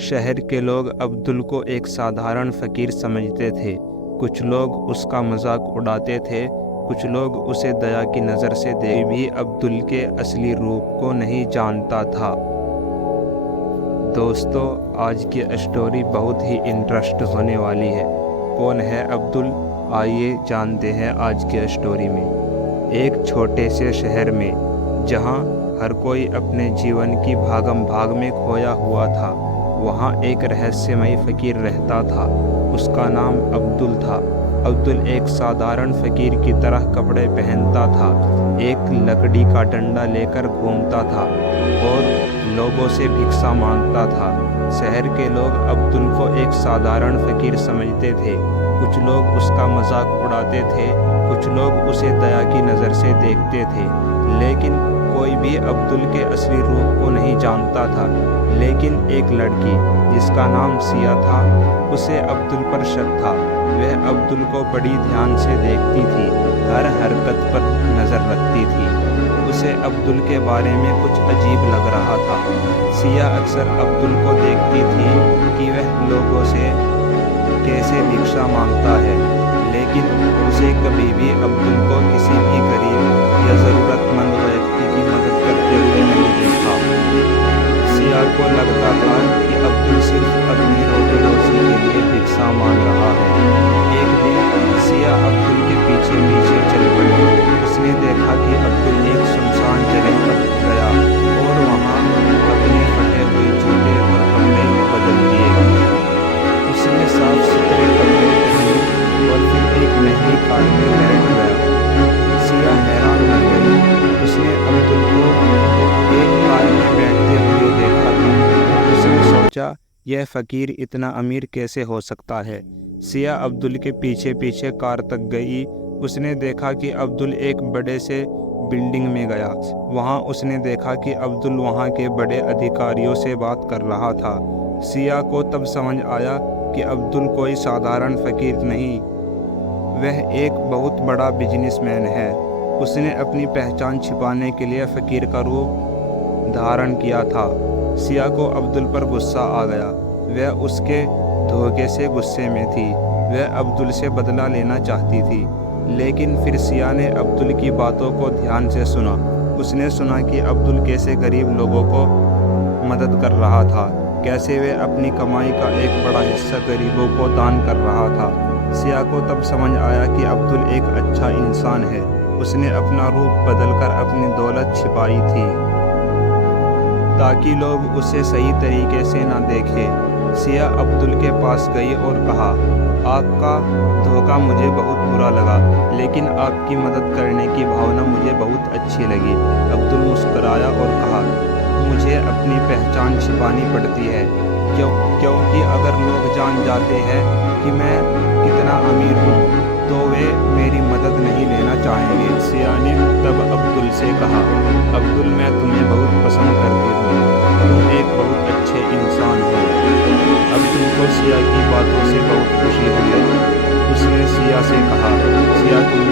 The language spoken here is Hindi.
शहर के लोग अब्दुल को एक साधारण फ़कीर समझते थे। कुछ लोग उसका मजाक उड़ाते थे, कुछ लोग उसे दया की नज़र से देख भी अब्दुल के असली रूप को नहीं जानता था। दोस्तों, आज की स्टोरी बहुत ही इंटरेस्ट होने वाली है। कौन है अब्दुल? आइए जानते हैं आज की स्टोरी में। एक छोटे से शहर में जहां हर कोई अपने जीवन की भागम भाग में खोया हुआ था, वहां एक रहस्यमयी फ़कीर रहता था। उसका नाम अब्दुल था। अब्दुल एक साधारण फ़कीर की तरह कपड़े पहनता था, एक लकड़ी का डंडा लेकर घूमता था और लोगों से भिक्षा मांगता था। शहर के लोग अब्दुल को एक साधारण फ़कीर समझते थे। कुछ लोग उसका मजाक उड़ाते थे, कुछ लोग उसे दया की नज़र से देखते थे, लेकिन कोई भी अब्दुल के असली रूप को नहीं जानता था। लेकिन एक लड़की जिसका नाम सिया था, उसे अब्दुल पर शक था। वह अब्दुल को बड़ी ध्यान से देखती थी, हर हरकत पर नज़र रखती थी। उसे अब्दुल के बारे में कुछ अजीब लग रहा था। सिया अक्सर अब्दुल को देखती थी कि वह लोगों से कैसे भिक्षा मांगता है, लेकिन उसे कभी भी अब्दुल को किसी भी गरीब या ज़रूरतमंद व्यक्ति की मदद करते हुए नहीं देखा। सिया को लगता था कि अब्दुल सिर्फ अपनी रोटी रोजी के लिए भिक्षा मांग रहा है। एक दिन सिया अब्दुल के पीछे पीछे चल पड़ी। उसने देखा कि अब्दुल एक सुनसान जगह पर गया और वहाँ अपने फटे हुए जूते और कपड़े बदल दिए। उसने साफ सुथरे कपड़े पहने और फिर एक महंगी कार में बैठ गया। सिया हैरान रह गई। उसने अब्दुल को एक कार में बैठते हुए देखा था। उसने सोचा, यह फ़कीर इतना अमीर कैसे हो सकता है। सिया अब्दुल के पीछे पीछे कार तक गई। उसने देखा कि अब्दुल एक बड़े से बिल्डिंग में गया। वहाँ उसने देखा कि अब्दुल वहाँ के बड़े अधिकारियों से बात कर रहा था। सिया को तब समझ आया कि अब्दुल कोई साधारण फ़कीर नहीं, वह एक बहुत बड़ा बिजनेसमैन है। उसने अपनी पहचान छिपाने के लिए फ़कीर का रूप धारण किया था। सिया को अब्दुल पर गुस्सा आ गया। वह उसके धोखे से गुस्से में थी। वह अब्दुल से बदला लेना चाहती थी, लेकिन फिर सिया ने अब्दुल की बातों को ध्यान से सुना। उसने सुना कि अब्दुल कैसे गरीब लोगों को मदद कर रहा था, कैसे वह अपनी कमाई का एक बड़ा हिस्सा गरीबों को दान कर रहा था। सिया को तब समझ आया कि अब्दुल एक अच्छा इंसान है। उसने अपना रूप बदलकर अपनी दौलत छिपाई थी ताकि लोग उसे सही तरीके से ना देखें। सिया अब्दुल के पास गई और कहा, आपका धोखा मुझे बहुत बुरा लगा, लेकिन आपकी मदद करने की भावना मुझे बहुत अच्छी लगी। अब्दुल मुस्कुराया और कहा, मुझे अपनी पहचान छिपानी पड़ती है क्योंकि अगर लोग जान जाते हैं कि मैं कितना अमीर हूँ तो वे मेरी मदद नहीं लेना चाहेंगे। सिया ने तब अब्दुल से कहा, अब्दुल, मैं तुम्हें बहुत पसंद करती हूँ, तुम एक बहुत अच्छे इंसान हो। अब्दुल को सिया की बातों से बहुत खुशी हुई। उसने सिया से कहा, सिया, तुम